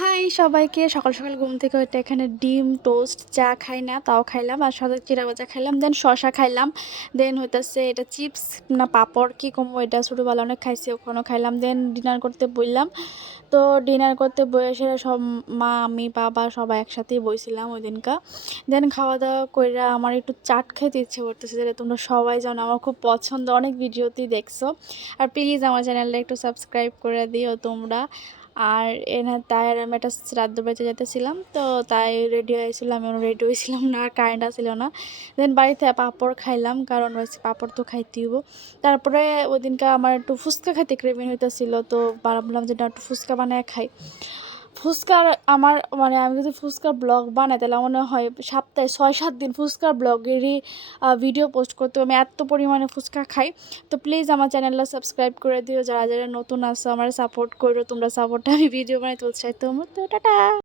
High সবাইকে, সকাল সকাল ঘুম থেকে ওইটা এখানে ডিম টোস্ট চা খাই না, তাও খাইলাম। আর সাথে চিড়া ভাজা খাইলাম, দেন শশা খাইলাম, দেন হইতাছে এটা চিপস না পাপড় কি কমো, এটা ছোটোবেলা অনেক খাইছি, ওখানেও খাইলাম। দেন ডিনার করতে বললাম, তো ডিনার করতে বসে সব মা আমি বাবা সবাই একসাথেই বইছিলাম ওই দিনকা। দেন খাওয়া দাওয়া কইরা আমার একটু চাট খেতে ইচ্ছে করতেছে, যেটা তোমরা সবাই জানো আমার খুব পছন্দ, অনেক ভিডিওতেই দেখছো। আর প্লিজ আমার চ্যানেলটা একটু সাবস্ক্রাইব করে দিও তোমরা। আর তাই আর আমি একটা শ্রাদ্ধ বাড়িতে যেতেছিলাম, তো তাই রেডি হয়েছিলাম, আমি রেডি হয়েছিলাম না, আর কারেন্ট আসছিল না। দেন বাড়িতে পাঁপড় খাইলাম, কারণ হচ্ছে পাঁপড় তো খাইতেই হইব। তারপরে ওই দিনকে আমার একটু ফুচকা খাইতে ক্রেভিং হইতেছিল, তো ভাবলাম যে না একটু ফুচকা বানায় খাই। ফুচকার আমার মানে আমি যদি ফুচকার ব্লগ বানাই তাহলে মনে হয় সপ্তাহে 6-7 দিন ফুচকার ব্লগেরই ভিডিও পোস্ট করতে হবে। আমি এত পরিমাণে ফুচকা খাই। তো প্লিজ আমার চ্যানেলটা সাবস্ক্রাইব করে দিও, যারা যারা নতুন আসো আমার সাপোর্ট করো, তোমরা সাপোর্টটা আমি ভিডিও বানাইতে উৎসাহিত হবো। তো টাটা।